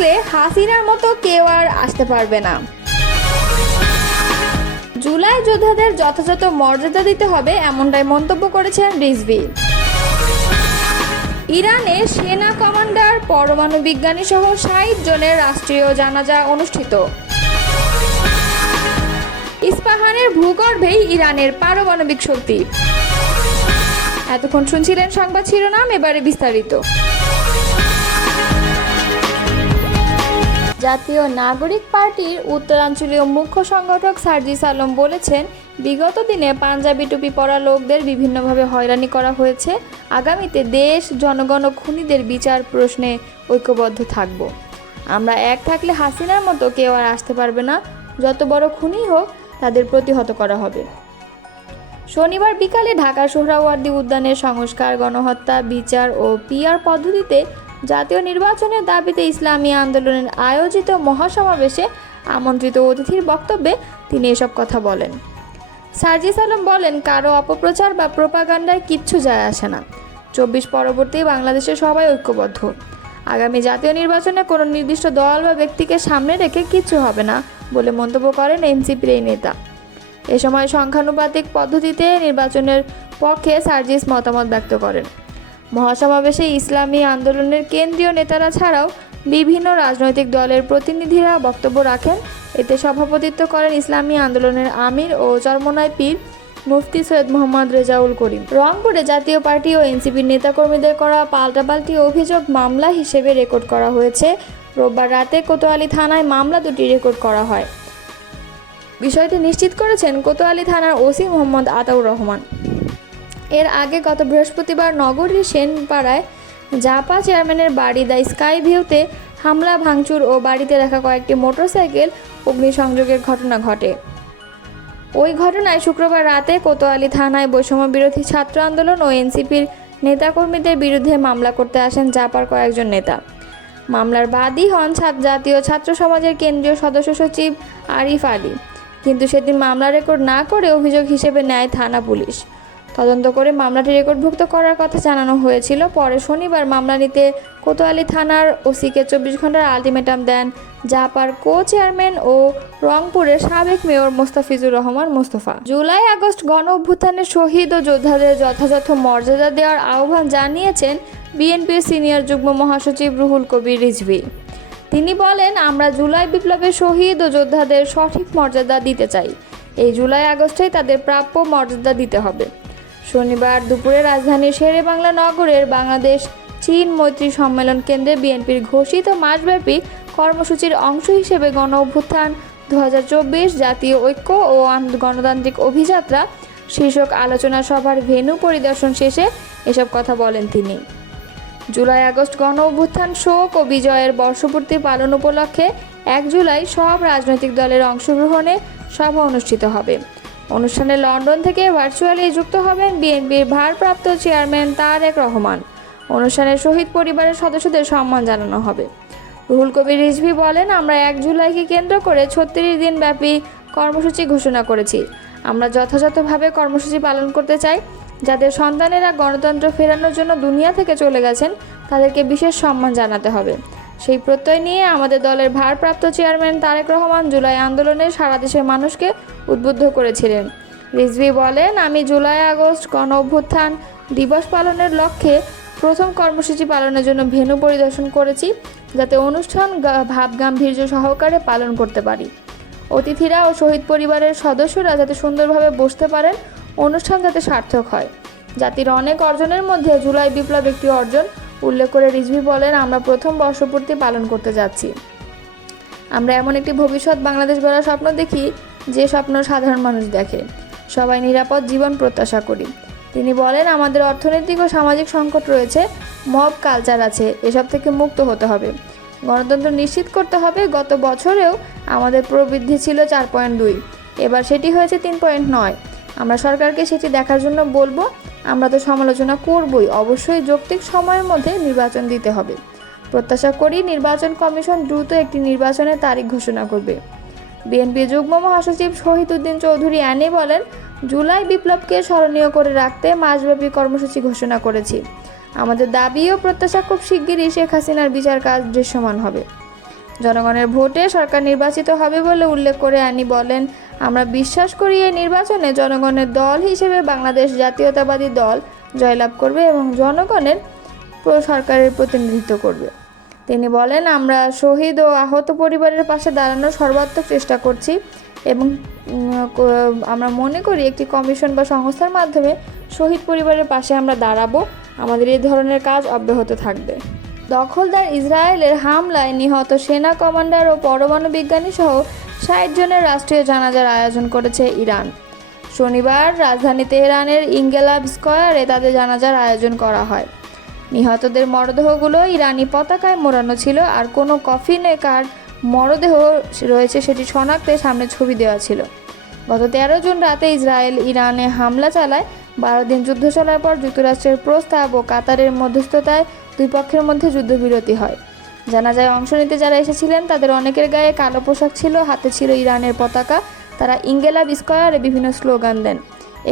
থাকলে হাসিনার মতো কেউ আর আসতে পারবে না। জুলাই যোদ্ধাদের যথাযথ মর্যাদা দিতে হবে, এমনটাই মন্তব্য করেছেন রিজভী। ইরানে সেনা কমান্ডার, পরমাণু বিজ্ঞানী সহ ৬০ জনের রাষ্ট্রীয় জানাজা অনুষ্ঠিত। ইস্পাহানের ভূগর্ভেই ইরানের পারমাণবিক শক্তি। এতক্ষণ শুনছিলেন সংবাদ শিরোনাম, এবারে বিস্তারিত। জাতীয় নাগরিক পার্টির উত্তরাঞ্চলীয় মুখ্য সংগঠক সার্জিস আলম বলেছেন, বিগত দিনে পাঞ্জাবি টুপি পরা লোকদের বিভিন্নভাবে হয়রানি করা হয়েছে। আগামীতে দেশ, জনগণ ও খুনিদের বিচার প্রশ্নে ঐক্যবদ্ধ থাকব। আমরা এক থাকলে হাসিনার মতো কেউ আর আসতে পারবে না। যত বড় খুনি হোক তাদের প্রতিহত করা হবে। শনিবার বিকালে ঢাকার সোহরাওয়ার্দী উদ্যানের সংস্কার, গণহত্যা, বিচার ও পিআর পদ্ধতিতে জাতীয় নির্বাচনের দাবিতে ইসলামী আন্দোলনের আয়োজিত মহাসমাবেশে আমন্ত্রিত অতিথির বক্তব্যে তিনি এসব কথা বলেন। সার্জিস আলম বলেন, কারো অপপ্রচার বা প্রোপাগান্ডায় কিচ্ছু যায় আসে না। ২৪ পরবর্তী বাংলাদেশে সবাই ঐক্যবদ্ধ। আগামী জাতীয় নির্বাচনে কোনো নির্দিষ্ট দল বা ব্যক্তিকে সামনে রেখে কিচ্ছু হবে না বলে মন্তব্য করেন এনসিপির এই নেতা। এ সময় সংখ্যানুপাতিক পদ্ধতিতে নির্বাচনের পক্ষে সার্জিস মতামত ব্যক্ত করেন। মহাসমাবেশে ইসলামী আন্দোলনের কেন্দ্রীয় নেতারা ছাড়াও বিভিন্ন রাজনৈতিক দলের প্রতিনিধিরা বক্তব্য রাখেন। এতে সভাপতিত্ব করেন ইসলামী আন্দোলনের আমির ও চরমোনাই পীর মুফতি সৈয়দ মোহাম্মদ রেজাউল করিম। রংপুরে জাতীয় পার্টি ও এনসিপির নেতাকর্মীদের করা পাল্টাপাল্টি অভিযোগ মামলা হিসেবে রেকর্ড করা হয়েছে। রোববার রাতে কোতোয়ালি থানায় মামলা দুটি রেকর্ড করা হয়। বিষয়টি নিশ্চিত করেছেন কোতোয়ালি থানার ওসি মোহাম্মদ আতাউর রহমান। এর আগে গত বৃহস্পতিবার নগরীর সেনপাড়ায় জাপা চেয়ারম্যানের বাড়ি দ্য স্কাই ভিউতে হামলা, ভাঙচুর ও বাড়িতে রাখা কয়েকটি মোটরসাইকেল অগ্নিসংযোগের ঘটনা ঘটে। ওই ঘটনায় শুক্রবার রাতে কোতোয়ালি থানায় বৈষম্য বিরোধী ছাত্র আন্দোলন ও এনসিপির নেতাকর্মীদের বিরুদ্ধে মামলা করতে আসেন জাপার কয়েকজন নেতা। মামলার বাদী হন জাতীয় ছাত্র সমাজের কেন্দ্রীয় সদস্য সচিব আরিফ আলী, কিন্তু সেদিন মামলা রেকর্ড না করে অভিযোগ হিসেবে নেয় থানা পুলিশ। তদন্ত করে মামলাটি রেকর্ডভুক্ত করার কথা জানানো হয়েছিল। পরে শনিবার মামলা নিতে কোতোয়ালি থানার ওসিকে ২৪ ঘন্টার আলটিমেটাম দেন জাপার চেয়ারম্যান ও রংপুরের সাবেক mayor Mostafizur Rahman Mostafa. July August গণ অভ্যুত্থানের শহীদ ও যোদ্ধাদের যথাযথ মর্যাদা দেওয়ার আহ্বান জানিয়েছেন বিএনপির সিনিয়র যুগ্ম মহাসচিব রুহুল কবির রিজভী। তিনি বলেন, আমরা জুলাই বিপ্লবের শহীদ ও যোদ্ধাদের সঠিক মর্যাদা দিতে চাই। এই জুলাই আগস্টেই তাদের প্রাপ্য মর্যাদা দিতে হবে। শনিবার দুপুরে রাজধানীর শেরেবাংলা নগরের বাংলাদেশ চীন মৈত্রী সম্মেলন কেন্দ্রে বিএনপির ঘোষিত মাসব্যাপী কর্মসূচির অংশ হিসেবে গণ অভ্যুত্থান ২০২৪ জাতীয় ঐক্য ও গণতান্ত্রিক অভিযাত্রা শীর্ষক আলোচনা সভার ভেন্যু পরিদর্শন শেষে এসব কথা বলেন তিনি। জুলাই আগস্ট গণ অভ্যুত্থান শোক ও বিজয়ের বর্ষপূর্তি পালন উপলক্ষে ১ জুলাই সব রাজনৈতিক দলের অংশগ্রহণে সভা অনুষ্ঠিত হবে। অনুষ্ঠানে লন্ডন থেকে ভার্চুয়ালি যুক্ত হবেন বিএনপির ভারপ্রাপ্ত চেয়ারম্যান তারেক রহমান। অনুষ্ঠানে শহীদ পরিবারের সদস্যদের সম্মান জানানো হবে। রুহুল কবির রিজভী বলেন, আমরা ১ জুলাইকে কেন্দ্র করে ৩৬ দিন ব্যাপী কর্মসূচি ঘোষণা করেছি। আমরা যথাযথভাবে কর্মসূচি পালন করতে চাই। যাদের সন্তানেরা গণতন্ত্র ফেরানোর জন্য দুনিয়া থেকে চলে গেছেন তাদেরকে বিশেষ সম্মান জানাতে হবে। সেই প্রত্যয় নিয়ে আমাদের দলের ভারপ্রাপ্ত চেয়ারম্যান তারেক রহমান জুলাই আন্দোলনে সারা দেশের মানুষকে উদ্বুদ্ধ করেছিলেন। রিজভী বলেন, আমি জুলাই আগস্ট গণ অভ্যুত্থান দিবস পালনের লক্ষ্যে প্রথম কর্মসূচি পালনের জন্য ভেন্যু পরিদর্শন করেছি, যাতে অনুষ্ঠান ভাবগাম্ভীর্য সহকারে পালন করতে পারি। অতিথিরা ও শহীদ পরিবারের সদস্যরা যাতে সুন্দরভাবে বসতে পারেন, অনুষ্ঠান যাতে সার্থক হয়। জাতির অনেক অর্জনের মধ্যে জুলাই বিপ্লব একটি অর্জন উল্লেখ করে রিজভী বলেন, আমরা প্রথম বর্ষপূর্তি পালন করতে যাচ্ছি। আমরা এমন একটি ভবিষ্যৎ বাংলাদেশ গড়ার স্বপ্ন দেখি যে স্বপ্ন সাধারণ মানুষ দেখে। সবাই নিরাপদ জীবন প্রত্যাশা করি। তিনি বলেন, আমাদের অর্থনৈতিক ও সামাজিক সংকট রয়েছে, মব কালচার আছে, এসব থেকে মুক্ত হতে হবে। গণতন্ত্র নিশ্চিত করতে হবে। গত বছরেও আমাদের প্রবৃদ্ধি ছিল 4.2, এবার সেটি হয়েছে 3.9। আমরা সরকারকে সেটি দেখার জন্য বলবো। আমরা তো সমালোচনা করবই, অবশ্যই যৌক্তিক সময়ের মধ্যে নির্বাচন দিতে হবে। প্রত্যাশা করি নির্বাচন কমিশন দ্রুত একটি নির্বাচনের তারিখ ঘোষণা করবে। বিএনপি যুগ্ম মহাসচিব শহীদউদ্দিন চৌধুরী অ্যানি বলেন, জুলাই বিপ্লবকে স্মরণীয় করে রাখতে মাসব্যাপী কর্মসূচি ঘোষণা করেছি। আমাদের দাবি ও প্রত্যাশা খুব শিগগিরই শেখ হাসিনার বিচার কাজ দৃশ্যমান হবে। জনগণের ভোটে সরকার নির্বাচিত হবে বলে উল্লেখ করে আনি বলেন, আমরা বিশ্বাস করি এই নির্বাচনে জনগণের দল হিসেবে বাংলাদেশ জাতীয়তাবাদী দল জয়লাভ করবে এবং জনগণের সরকারের প্রতিনিধিত্ব করবে। তিনি বলেন, আমরা শহীদ ও আহত পরিবারের পাশে দাঁড়ানোর সর্বাত্মক চেষ্টা করছি এবং আমরা মনে করি একটি কমিশন বা সংস্থার মাধ্যমে শহীদ পরিবারের পাশে আমরা দাঁড়াবো। আমাদের এই ধরনের কাজ অব্যাহত থাকবে। দখলদার ইসরায়েলের হামলায় নিহত সেনা কমান্ডার ও পরমাণু বিজ্ঞানী সহ 60 জনের রাষ্ট্রীয় জানাজার আয়োজন করেছে ইরান। শনিবার রাজধানী তেহরানের ইঙ্গেলাব স্কয়ারে তাদের জানাজার আয়োজন করা হয়। নিহতদের মরদেহগুলো ইরানি পতাকায় মোড়ানো ছিল, আর কোনো কফিনে কার মরদেহ রয়েছে সেটি শনাক্তে সামনে ছবি দেওয়া ছিল। গত 13 জুন রাতে ইসরায়েল ইরানে হামলা চালায়। 12 দিন যুদ্ধ চলার পর যুক্তরাষ্ট্রের প্রস্তাব ও কাতারের মধ্যস্থতায় দুই পক্ষের মধ্যে যুদ্ধবিরতি হয়। জানাজায় অংশ নিতে যারা এসেছিলেন তাদের অনেকের গায়ে কালো পোশাক ছিল, হাতে ছিল ইরানের পতাকা। তারা ইঙ্গেলাব স্কয়ারে বিভিন্ন স্লোগান দেন।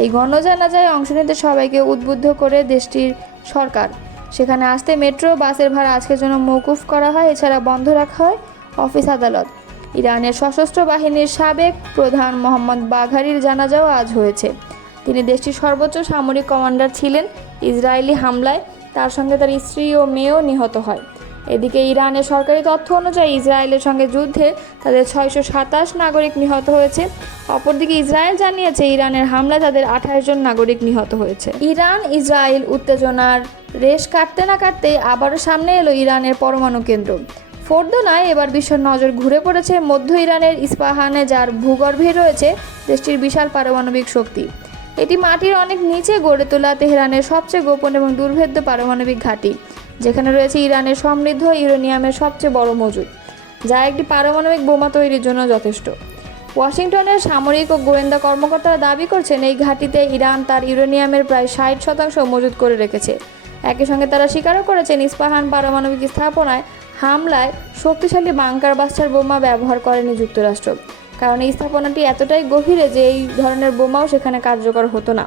এই গণজানাজায় অংশ নিতে সবাইকে উদ্বুদ্ধ করে দেশটির সরকার। সেখানে আসতে মেট্রো বাসের ভাড়া আজকের জন্য মওকুফ করা হয়। এছাড়া বন্ধ রাখা হয় অফিস আদালত। ইরানের সশস্ত্র বাহিনীর সাবেক প্রধান মোহাম্মদ বাঘারির জানাজাও আজ হয়েছে। তিনি দেশটির সর্বোচ্চ সামরিক কমান্ডার ছিলেন। ইসরায়েলি হামলায় তার সঙ্গে তার স্ত্রী ও মেয়েও নিহত হয়। এদিকে ইরানের সরকারি তথ্য অনুযায়ী ইসরায়েলের সঙ্গে যুদ্ধে তাদের 627 নাগরিক নিহত হয়েছে। অপরদিকে ইসরায়েল জানিয়েছে ইরানের হামলায় তাদের 28 জন নাগরিক নিহত হয়েছে। ইরান ইসরায়েল উত্তেজনার রেশ কাটতে না কাটতেই আবারও সামনে এলো ইরানের পরমাণু কেন্দ্র। ফোর্দো নয়, এবার বিশ্বের নজর ঘুরে পড়েছে মধ্য ইরানের ইস্পাহানে, যার ভূগর্ভে রয়েছে দেশটির বিশাল পারমাণবিক শক্তি। এটি মাটির অনেক নিচে গড়ে তোলা তেহরানের সবচেয়ে গোপন এবং দুর্ভেদ্য পারমাণবিক ঘাঁটি, যেখানে রয়েছে ইরানের সমৃদ্ধ ইউরেনিয়ামের সবচেয়ে বড় মজুদ, যা একটি পারমাণবিক বোমা তৈরির জন্য যথেষ্ট। ওয়াশিংটনের সামরিক ও গোয়েন্দা কর্মকর্তারা দাবি করছেন এই ঘাঁটিতে ইরান তার ইউরেনিয়ামের প্রায় 60% মজুত করে রেখেছে। একই সঙ্গে তারা স্বীকারও করেছেন ইস্পাহান পারমাণবিক স্থাপনায় হামলায় শক্তিশালী বাংকার বাস্টার বোমা ব্যবহার করেনি যুক্তরাষ্ট্র, কারণ এই স্থাপনাটি এতটাই গভীরে যে এই ধরনের বোমাও সেখানে কার্যকর হতো না।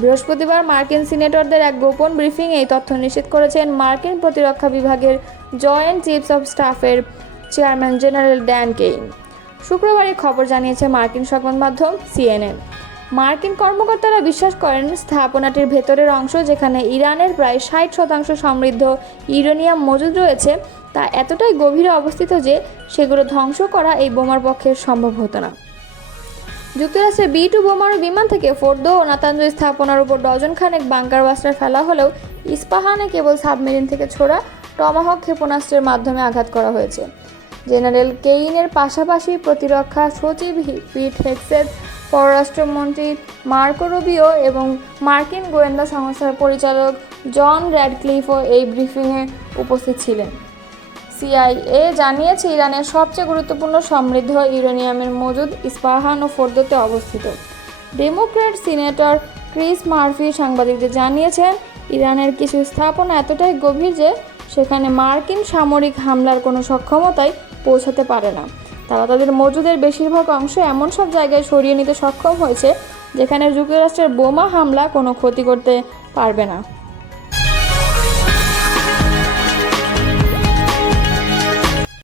বৃহস্পতিবার মার্কিন সিনেটরদের এক গোপন ব্রিফিং এই তথ্য নিশ্চিত করেছেন মার্কিন প্রতিরক্ষা বিভাগের জয়েন্ট চিফস অব স্টাফের চেয়ারম্যান জেনারেল ড্যান কেইন। শুক্রবার এই খবর জানিয়েছে মার্কিন সংবাদ মাধ্যম CNN। মার্কিন কর্মকর্তারা বিশ্বাস করেন স্থাপনাটির ভেতরের অংশ, যেখানে ইরানের প্রায় 60% সমৃদ্ধ ইউরেনিয়াম মজুদ রয়েছে, তা এতটাই গভীরে অবস্থিত যে সেগুলো ধ্বংস করা এই বোমার পক্ষে সম্ভব হতো না। যুক্তরাষ্ট্রের B-2 বোমারু বিমান থেকে ফোর্দো ও নাতাঞ্জ স্থাপনার উপর ডজন খানেক বাংকার বাস্টার ফেলা হলেও ইস্পাহানে কেবল সাবমেরিন থেকে ছোড়া টমাহক ক্ষেপণাস্ত্রের মাধ্যমে আঘাত করা হয়েছে। জেনারেল কেইনের পাশাপাশি প্রতিরক্ষা সচিব পিট হেগসেথ, পররাষ্ট্রমন্ত্রী মার্কো রুবিও এবং মার্কিন গোয়েন্দা সংস্থার পরিচালক জন র্যাডক্লিফও এই ব্রিফিংয়ে উপস্থিত ছিলেন। CIA জানিয়েছে ইরানের সবচেয়ে গুরুত্বপূর্ণ সমৃদ্ধ ইউরেনিয়ামের মজুদ ইস্পাহান ও ফোর্দোতে অবস্থিত। ডেমোক্র্যাট সিনেটর ক্রিস মার্ফি সাংবাদিকদের জানিয়েছেন ইরানের কিছু স্থাপনা এতটাই গভীর যে সেখানে মার্কিন সামরিক হামলার কোনো সক্ষমতাই পৌঁছাতে পারে না। তারা তাদের মজুদের বেশিরভাগ অংশ এমন সব জায়গায় সরিয়ে নিতে সক্ষম হয়েছে যেখানে যুক্তরাষ্ট্রের বোমা হামলা কোনো ক্ষতি করতে পারবে না।